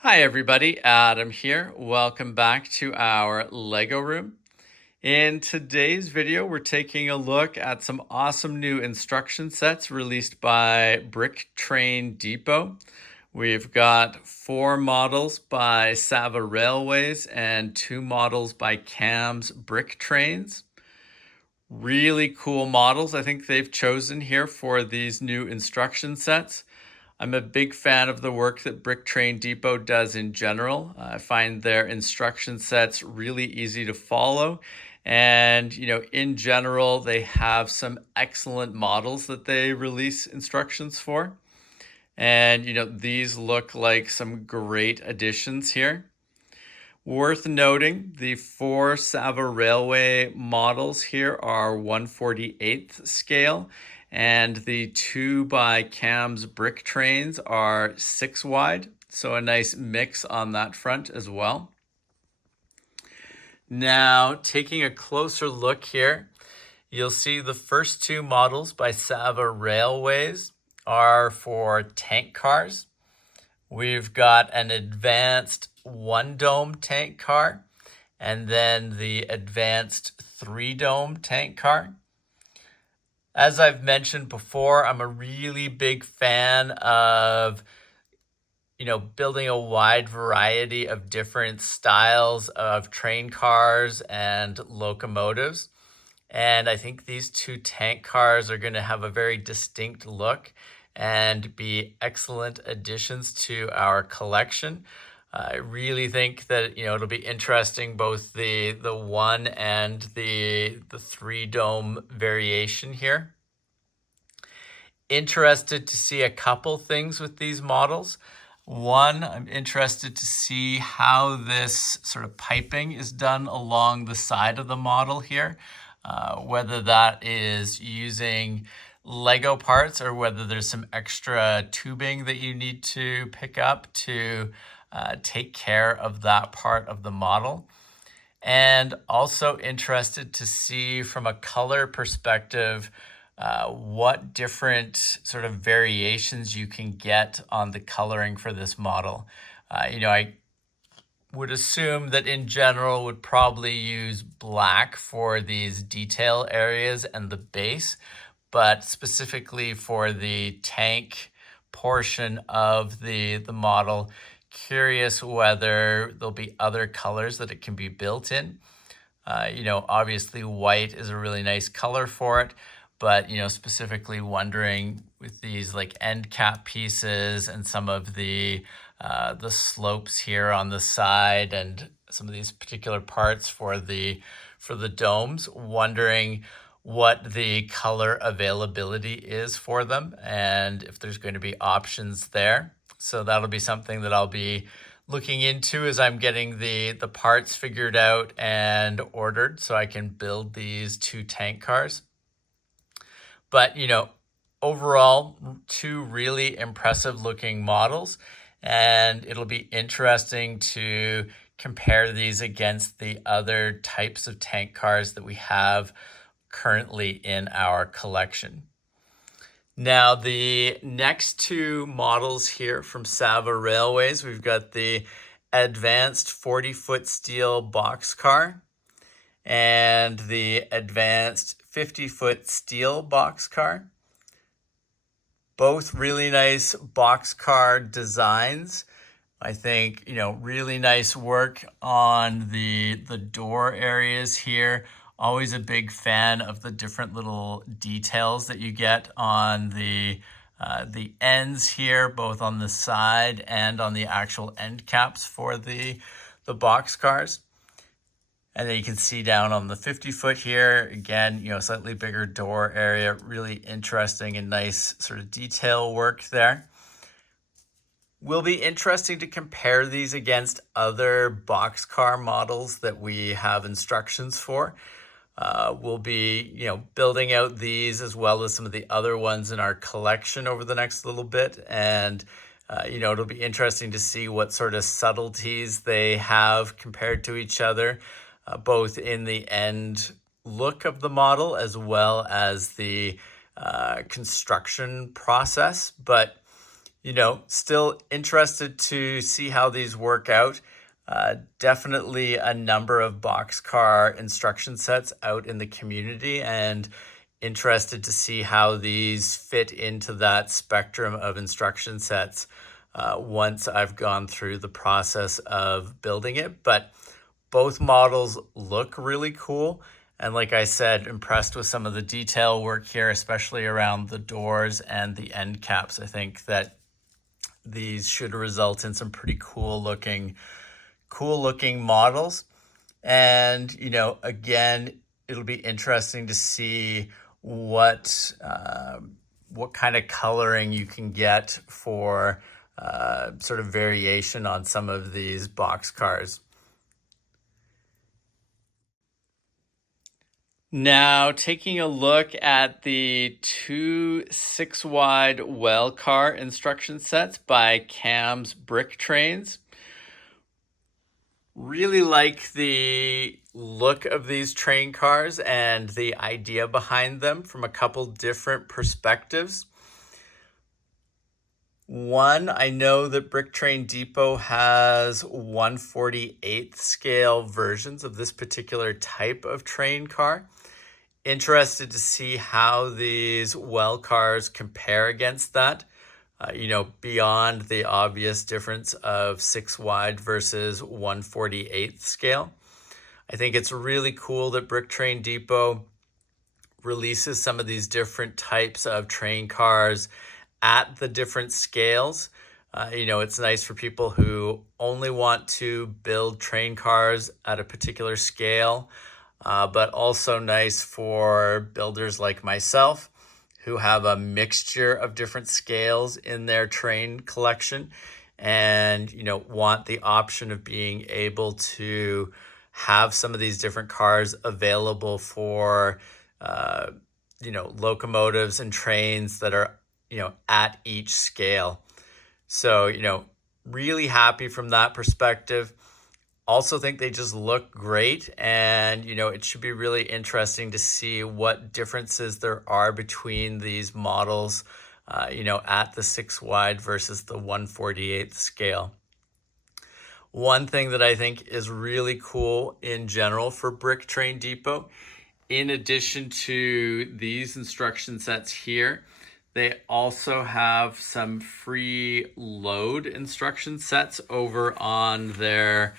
Hi everybody, Adam here. Welcome back to our Lego room. In today's video, we're taking a look at some awesome new instruction sets released by Brick Train Depot. We've got 4 models by Sava Railways and 2 models by Cam's Brick Trains. Really cool models I think they've chosen here for these new instruction sets. I'm a big fan of the work that Brick Train Depot does in general. I find their instruction sets really easy to follow. And, in general, they have some excellent models that they release instructions for. And, these look like some great additions here. Worth noting, the 4 Sava Railway models here are 1/48th scale, and the 2 by Cam's Brick Trains are 6 wide, so a nice mix on that front as well. Now, taking a closer look here, you'll see the first 2 models by Sava Railways are for tank cars. We've got an advanced 1-dome tank car and then the advanced 3-dome tank car. As I've mentioned before, I'm a really big fan of building a wide variety of different styles of train cars and locomotives. And I think these 2 tank cars are going to have a very distinct look and be excellent additions to our collection. I really think that it'll be interesting, both the 1 and the 3-dome variation here. Interested to see a couple things with these models. One, I'm interested to see how this sort of piping is done along the side of the model here, whether that is using Lego parts or whether there's some extra tubing that you need to pick up to take care of that part of the model. And also interested to see from a color perspective what different sort of variations you can get on the coloring for this model. I would assume that in general would probably use black for these detail areas and the base, but specifically for the tank portion of the model, curious whether there'll be other colors that it can be built in. Obviously white is a really nice color for it, but specifically wondering with these like end cap pieces and some of the slopes here on the side and some of these particular parts for the domes, wondering what the color availability is for them and if there's going to be options there. So that'll be something that I'll be looking into as I'm getting the parts figured out and ordered so I can build these 2 tank cars. But, overall, 2 really impressive looking models, and it'll be interesting to compare these against the other types of tank cars that we have currently in our collection. Now, the next 2 models here from Sava Railways, we've got the advanced 40-foot steel Boxcar and the advanced 50-foot steel Boxcar. Both really nice Boxcar designs. I think, really nice work on the door areas here. Always a big fan of the different little details that you get on the ends here, both on the side and on the actual end caps for the Boxcars. And then you can see down on the 50-foot here, again, slightly bigger door area, really interesting and nice sort of detail work there. Will be interesting to compare these against other Boxcar models that we have instructions for. We'll be, building out these as well as some of the other ones in our collection over the next little bit. And, it'll be interesting to see what sort of subtleties they have compared to each other, both in the end look of the model as well as the construction process. But, Still interested to see how these work out. Definitely a number of boxcar instruction sets out in the community, and interested to see how these fit into that spectrum of instruction sets once I've gone through the process of building it. But both models look really cool. And like I said, impressed with some of the detail work here, especially around the doors and the end caps. I think that these should result in some pretty cool looking models. And, again, it'll be interesting to see what kind of coloring you can get for sort of variation on some of these box cars. Now, taking a look at the two 6-wide well car instruction sets by Cam's Brick Trains. Really like the look of these train cars and the idea behind them from a couple different perspectives. One, I know that Brick Train Depot has 1/48th scale versions of this particular type of train car. Interested to see how these well cars compare against that, beyond the obvious difference of 6-wide versus 1/48th scale. I think it's really cool that Brick Train Depot releases some of these different types of train cars at the different scales. It's nice for people who only want to build train cars at a particular scale, but also nice for builders like myself who have a mixture of different scales in their train collection and, want the option of being able to have some of these different cars available for, locomotives and trains that are, at each scale. So, really happy from that perspective. Also think they just look great, and it should be really interesting to see what differences there are between these models, at the 6-wide versus the 1/48th scale. One thing that I think is really cool in general for Brick Train Depot, in addition to these instruction sets here, they also have some free load instruction sets over on their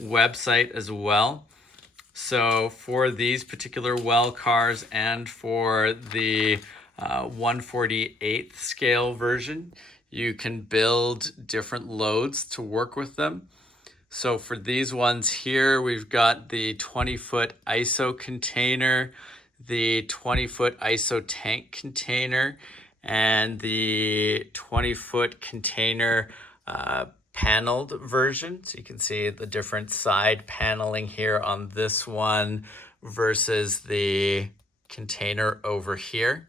website as well. So for these particular well cars and for the 1/48th scale version, you can build different loads to work with them. So for these ones here, we've got the 20-foot ISO container, the 20-foot ISO tank container, and the 20-foot container paneled version. So you can see the different side paneling here on this one versus the container over here.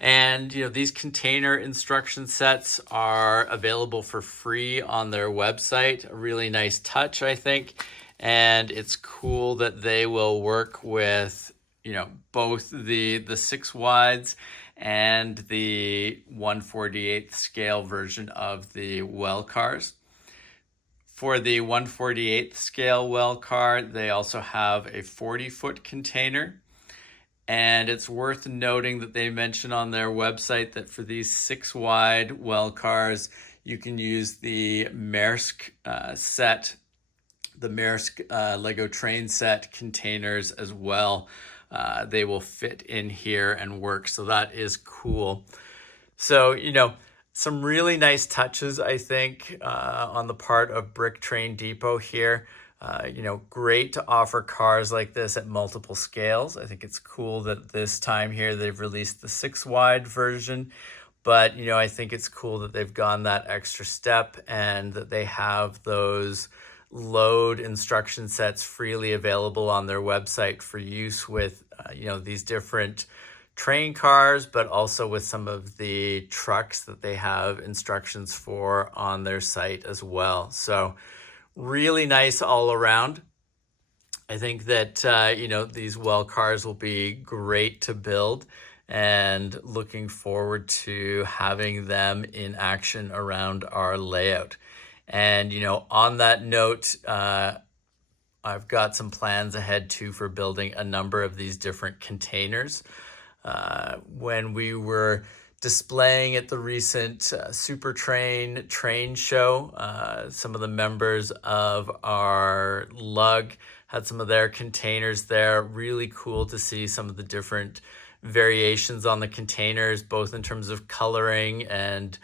And, these container instruction sets are available for free on their website. A really nice touch, I think. And it's cool that they will work with, both the 6-wides and the 1/48th scale version of the well cars. For the 1/48th scale well car, they also have a 40-foot container. And it's worth noting that they mention on their website that for these 6-wide well cars, you can use the Maersk set, the Maersk Lego train set containers as well. They will fit in here and work, so that is cool. So, some really nice touches, I think, on the part of Brick Train Depot here. Great to offer cars like this at multiple scales. I think it's cool that this time here they've released the 6-wide version, but I think it's cool that they've gone that extra step and that they have those load instruction sets freely available on their website for use with these different train cars, but also with some of the trucks that they have instructions for on their site as well. So really nice all around. I think that, these well cars will be great to build. and looking forward to having them in action around our layout. And, on that note, I've got some plans ahead too for building a number of these different containers. When we were displaying at the recent Super train show, some of the members of our lug had some of their containers there. Really cool to see some of the different variations on the containers, both in terms of coloring and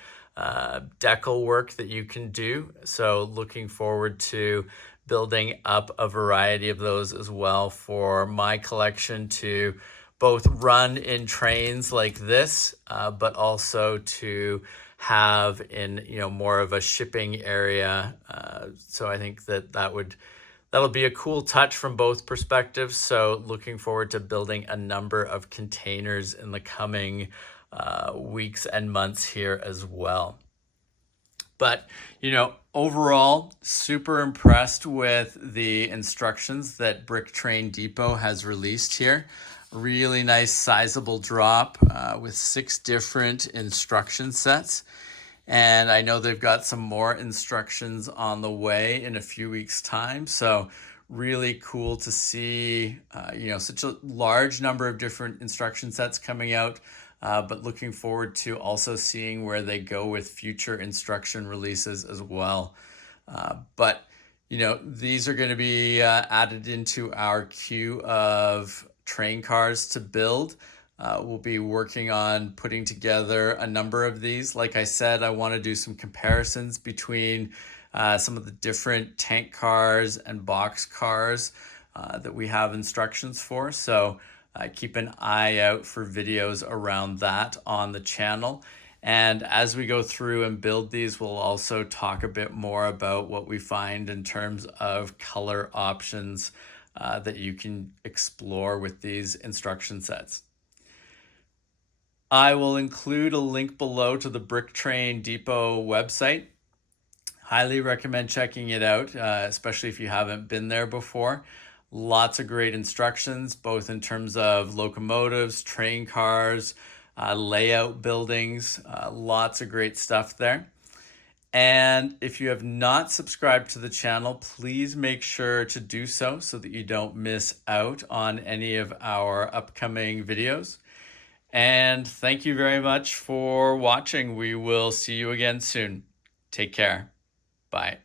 decal work that you can do. So looking forward to building up a variety of those as well for my collection to both run in trains like this, but also to have in more of a shipping area. So I think that'll be a cool touch from both perspectives. So looking forward to building a number of containers in the coming weeks and months here as well. But, overall, super impressed with the instructions that Brick Train Depot has released here. Really nice sizable drop with 6 different instruction sets. And I know they've got some more instructions on the way in a few weeks' time. So really cool to see, such a large number of different instruction sets coming out. But looking forward to also seeing where they go with future instruction releases as well. But these are going to be added into our queue of train cars to build. We'll be working on putting together a number of these. Like I said, I want to do some comparisons between some of the different tank cars and box cars that we have instructions for. So keep an eye out for videos around that on the channel. And as we go through and build these, we'll also talk a bit more about what we find in terms of color options that you can explore with these instruction sets. I will include a link below to the Brick Train Depot website. Highly recommend checking it out, especially if you haven't been there before. Lots of great instructions, both in terms of locomotives, train cars, layout buildings, lots of great stuff there. And if you have not subscribed to the channel, please make sure to do so that you don't miss out on any of our upcoming videos. And thank you very much for watching. We will see you again soon. Take care. Bye.